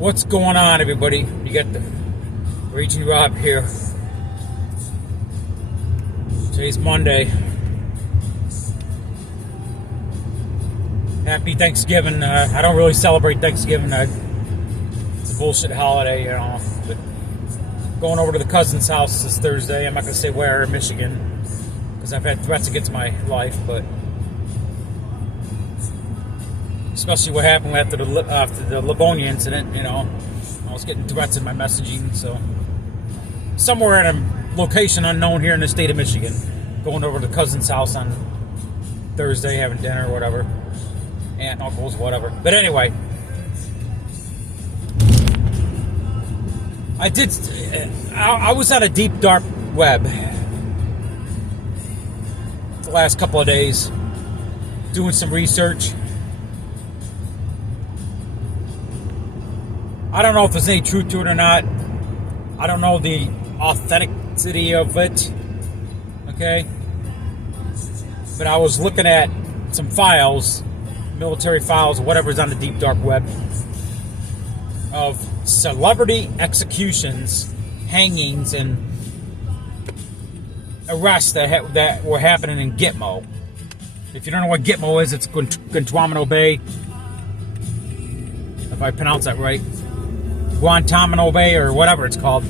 What's going on, everybody? You got the Raging Rob here. Today's Monday. Happy Thanksgiving. I don't really celebrate Thanksgiving. It's a bullshit holiday, you know. But going over to the cousin's house this Thursday. I'm not going to say where in Michigan, because I've had threats against my life, but especially what happened after the Livonia incident, you know. I was getting threats in my messaging, so somewhere at a location unknown here in the state of Michigan, going over to the cousin's house on Thursday, having dinner or whatever. Aunt, uncles, whatever. But anyway, I was on a deep, dark web the last couple of days, doing some research. I don't know if there's any truth to it or not. I don't know the authenticity of it. Okay? But I was looking at some files, military files, or whatever's on the deep dark web, of celebrity executions, hangings, and arrests that were happening in Gitmo. If you don't know what Gitmo is, it's Guantanamo Bay. If I pronounce that right. Guantanamo Bay, or whatever it's called.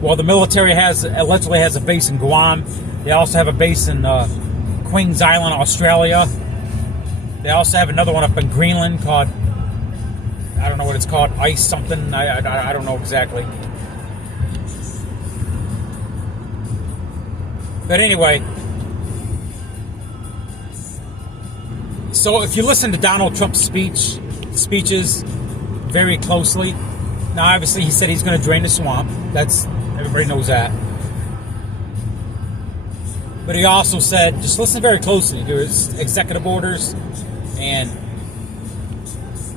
Well, the military allegedly has a base in Guam. They also have a base in Queen's Island, Australia. They also have another one up in Greenland called, I don't know what it's called, ice something. I don't know exactly. But anyway, so if you listen to Donald Trump's speeches very closely, now obviously he said he's going to drain the swamp. Everybody knows that. But he also said, just listen very closely to his executive orders and,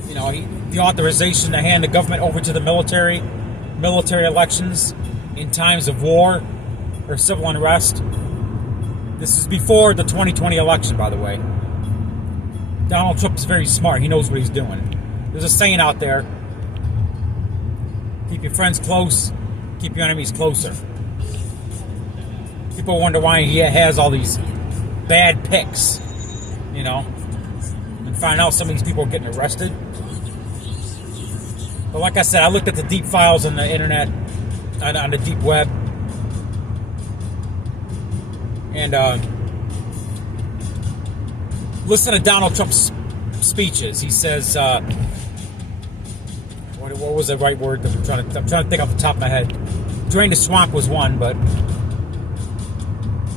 you know, the authorization to hand the government over to the military elections in times of war or civil unrest. This is before the 2020 election, by the way. Donald Trump is very smart. He knows what he's doing. There's a saying out there: keep your friends close, keep your enemies closer. People wonder why he has all these bad picks, you know, and find out some of these people are getting arrested. But like I said, I looked at the deep files on the internet, on the deep web, and listen to Donald Trump's speeches. He says, what was the right word that I'm trying to think off the top of my head? Drain the swamp was one, but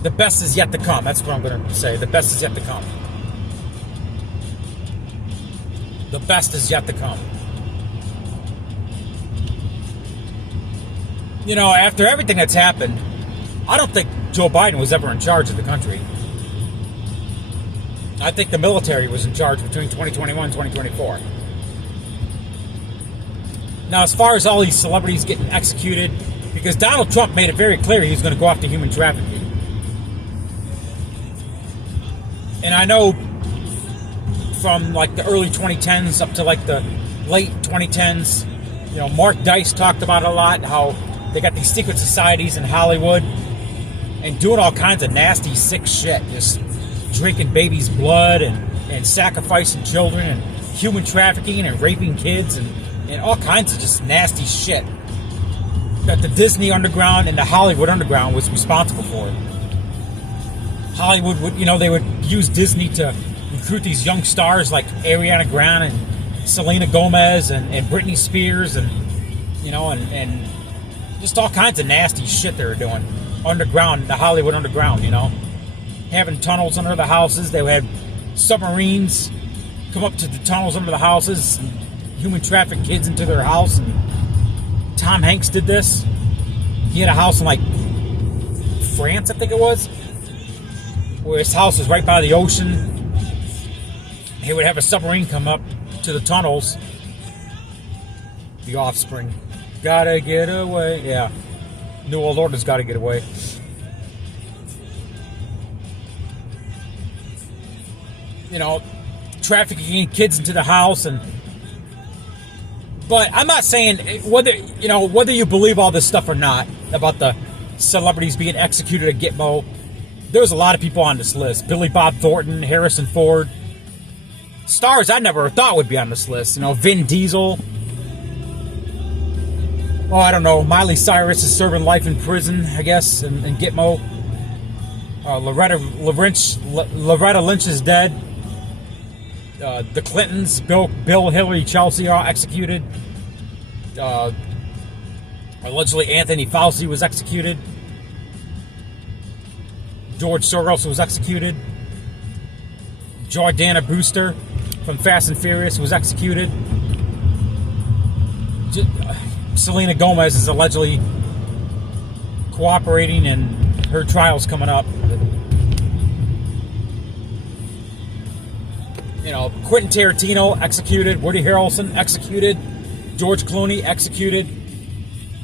the best is yet to come. That's what I'm going to say. The best is yet to come. The best is yet to come. You know, after everything that's happened, I don't think Joe Biden was ever in charge of the country. I think the military was in charge between 2021 and 2024. Now, as far as all these celebrities getting executed, because Donald Trump made it very clear he was going to go after human trafficking. And I know from like the early 2010s up to like the late 2010s, you know, Mark Dice talked about it a lot, how they got these secret societies in Hollywood and doing all kinds of nasty, sick shit. Just drinking babies' blood and sacrificing children and human trafficking and raping kids and all kinds of just nasty shit that the Disney Underground and the Hollywood Underground was responsible for. Hollywood would, you know, they would use Disney to recruit these young stars like Ariana Grande and Selena Gomez and Britney Spears and, you know, and just all kinds of nasty shit they were doing underground, the Hollywood Underground, you know, having tunnels under the houses. They would have submarines come up to the tunnels under the houses and human traffic kids into their house. And Tom Hanks did this. He had a house in like France, I think it was, where his house was right by the ocean. He would have a submarine come up to the tunnels. The Offspring, gotta get away. Yeah, New World Order's gotta get away. You know, trafficking kids into the house and But I'm not saying whether you believe all this stuff or not about the celebrities being executed at Gitmo. There's a lot of people on this list. Billy Bob Thornton, Harrison Ford. Stars I never thought would be on this list. Vin Diesel. Oh, I don't know. Miley Cyrus is serving life in prison, I guess, in Gitmo. Loretta Lynch is dead. The Clintons, Bill, Hillary, Chelsea are executed. Allegedly, Anthony Fauci was executed. George Soros was executed. Jordana Brewster from Fast and Furious was executed. Selena Gomez is allegedly cooperating, and her trial's coming up. Quentin Tarantino executed. Woody Harrelson executed. George Clooney executed.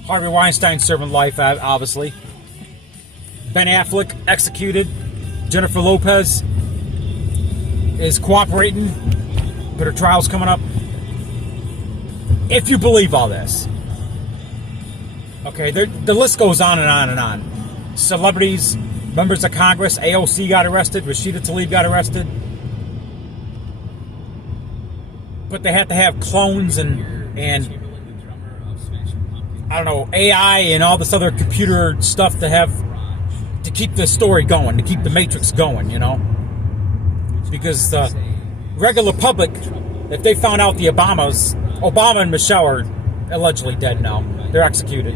Harvey Weinstein serving life, obviously. Ben Affleck executed. Jennifer Lopez is cooperating, but her trial's coming up. If you believe all this, okay, the list goes on and on and on. Celebrities, members of Congress, AOC got arrested, Rashida Tlaib got arrested. But they have to have clones and I don't know, AI and all this other computer stuff to keep the story going, to keep the Matrix going, Because the regular public, if they found out the Obama and Michelle are allegedly dead now. They're executed.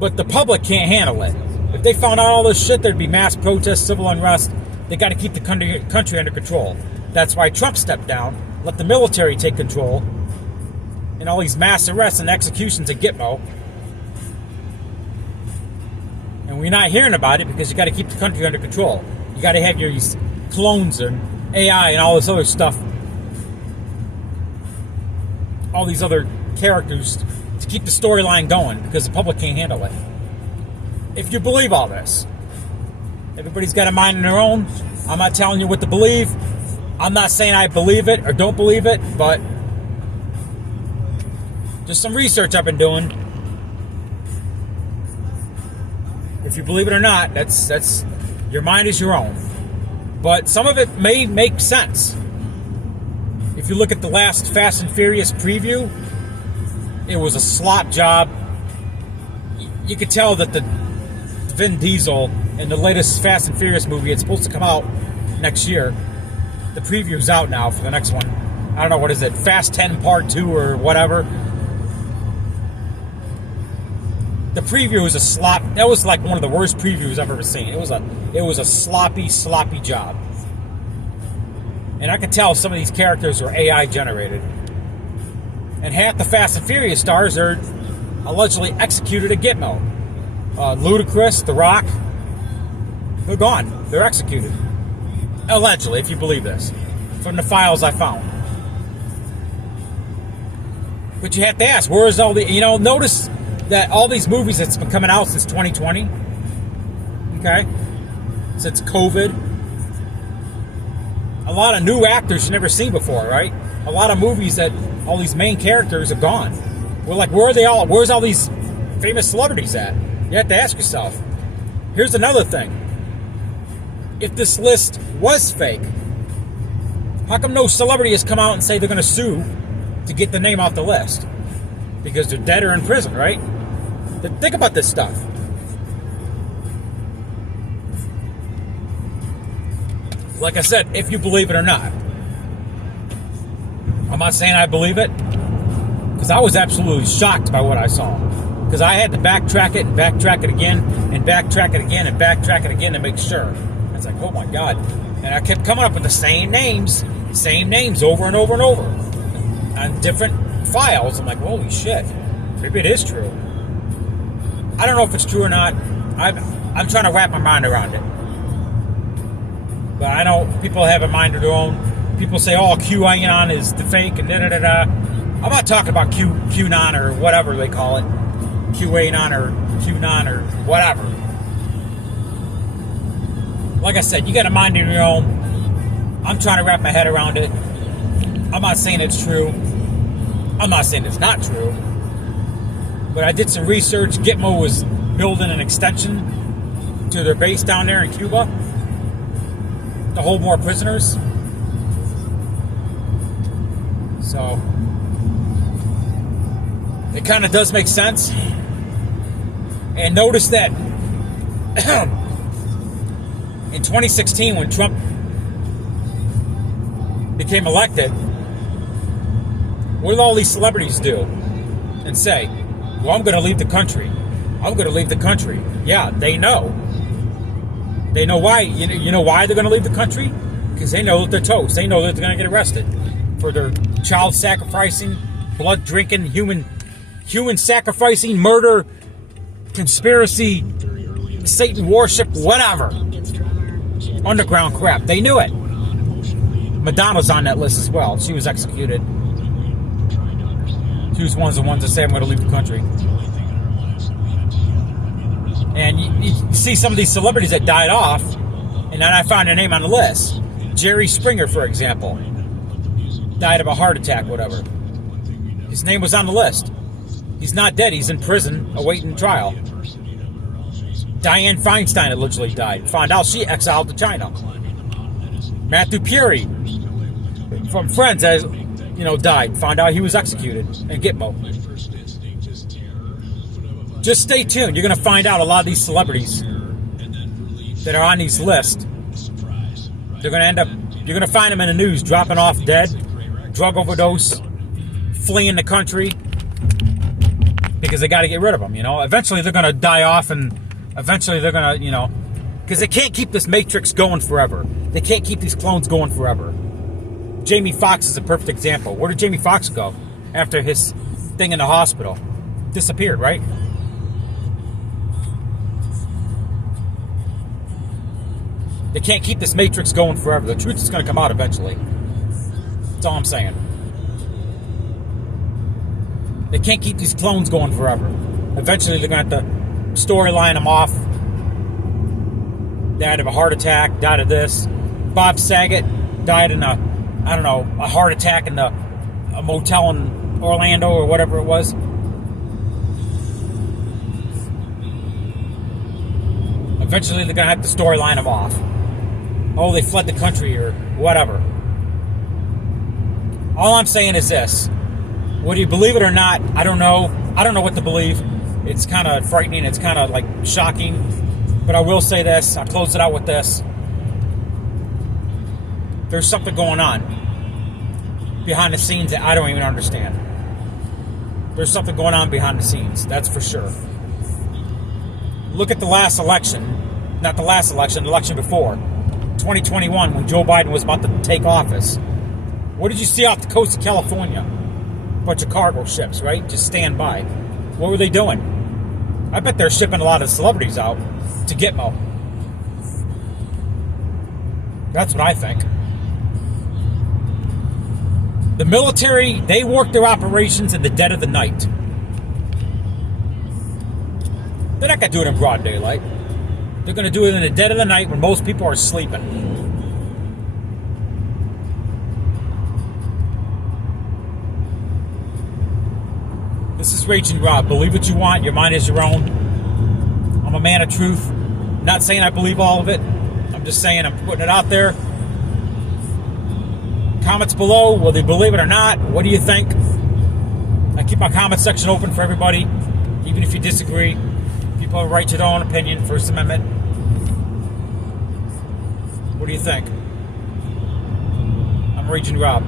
But the public can't handle it. If they found out all this shit, there'd be mass protests, civil unrest. They got to keep the country under control. That's why Trump stepped down, let the military take control, and all these mass arrests and executions at Gitmo. And we're not hearing about it because you got to keep the country under control. You got to have your clones and AI and all this other stuff, all these other characters to keep the storyline going because the public can't handle it. If you believe all this, everybody's got a mind of their own. I'm not telling you what to believe. I'm not saying I believe it or don't believe it, but just some research I've been doing. If you believe it or not, that's your mind is your own. But some of it may make sense. If you look at the last Fast and Furious preview, it was a slop job. You could tell that the Vin Diesel in the latest Fast and Furious movie, it's supposed to come out next year. The preview's out now for the next one. I don't know, what is it? Fast 10 Part 2 or whatever. The preview was a slop. That was like one of the worst previews I've ever seen. It was a sloppy job. And I could tell some of these characters were AI generated. And half the Fast and Furious stars are allegedly executed at Gitmo. Ludacris, The Rock, they're gone. They're executed. Allegedly, if you believe this, from the files I found. But you have to ask, where is all the, notice that all these movies that's been coming out since 2020, okay, since COVID, a lot of new actors you've never seen before, right? A lot of movies that all these main characters have gone. We're like, where are they all? Where's all these famous celebrities at? You have to ask yourself. Here's another thing. If this list was fake, how come no celebrity has come out and say they're going to sue to get the name off the list? Because they're dead or in prison, right? Think about this stuff. Like I said, if you believe it or not. I'm not saying I believe it, because I was absolutely shocked by what I saw. Because I had to backtrack it and backtrack it again and backtrack it again and backtrack it again to make sure. It's like, oh my God. And I kept coming up with the same names over and over and over on different files. I'm like, holy shit, maybe it is true. I don't know if it's true or not. I'm trying to wrap my mind around it. But I know people have a mind of their own. People say, oh, QAnon is the fake and da-da-da-da. I'm not talking about QAnon or whatever they call it. QAnon or QAnon or whatever. Like I said, you got a mind of your own. I'm trying to wrap my head around it. I'm not saying it's true. I'm not saying it's not true, but I did some research. Gitmo was building an extension to their base down there in Cuba to hold more prisoners. So it kind of does make sense. And notice that in 2016, when Trump became elected, what did all these celebrities do and say? Well, I'm going to leave the country. I'm going to leave the country. Yeah, they know. They know why. You know why they're going to leave the country? Because they know that they're toast. They know that they're going to get arrested for their child sacrificing, blood drinking, human sacrificing, murder, conspiracy, Satan worship, whatever. Underground crap. They knew it. Madonna's on that list as well. She was executed. She was one of the ones that say, I'm going to leave the country. And you see some of these celebrities that died off, and then I found their name on the list. Jerry Springer, for example, died of a heart attack, whatever. His name was on the list. He's not dead. He's in prison awaiting trial. Dianne Feinstein allegedly died. Found out she exiled to China. Matthew Perry from Friends, as died. Found out he was executed in Gitmo. Just stay tuned. You're going to find out a lot of these celebrities that are on these lists. They're going to end up. You're going to find them in the news dropping off dead, drug overdose, fleeing the country because they got to get rid of them. Eventually they're going to die off, and eventually they're going to, because they can't keep this matrix going forever. They can't keep these clones going forever. Jamie Foxx is a perfect example. Where did Jamie Foxx go after his thing in the hospital? Disappeared, right? They can't keep this matrix going forever. The truth is going to come out eventually. That's all I'm saying. They can't keep these clones going forever. Eventually they're going to have to storyline them off. Died of a heart attack, died of this. Bob Saget died in a heart attack in a motel in Orlando or whatever it was. Eventually they're going to have to storyline them off. Oh, they fled the country or whatever. All I'm saying is this. Whether you believe it or not, I don't know. I don't know what to believe. It's kind of frightening. It's kind of like shocking. But I will say this. I'll close it out with this. There's something going on behind the scenes that I don't even understand. There's something going on behind the scenes. That's for sure. Look at the last election. Not the last election, the election before. 2021, when Joe Biden was about to take office. What did you see off the coast of California? A bunch of cargo ships, right? Just stand by. What were they doing? I bet they're shipping a lot of celebrities out to Gitmo. That's what I think. The military, they work their operations in the dead of the night. They're not going to do it in broad daylight. They're going to do it in the dead of the night when most people are sleeping. This is Raging Rob. Believe what you want. Your mind is your own. I'm a man of truth. Not saying I believe all of it. I'm just saying I'm putting it out there. Comments below, whether you believe it or not. What do you think? I keep my comment section open for everybody, even if you disagree. People have a right to their own opinion. First Amendment. What do you think? I'm Raging Rob.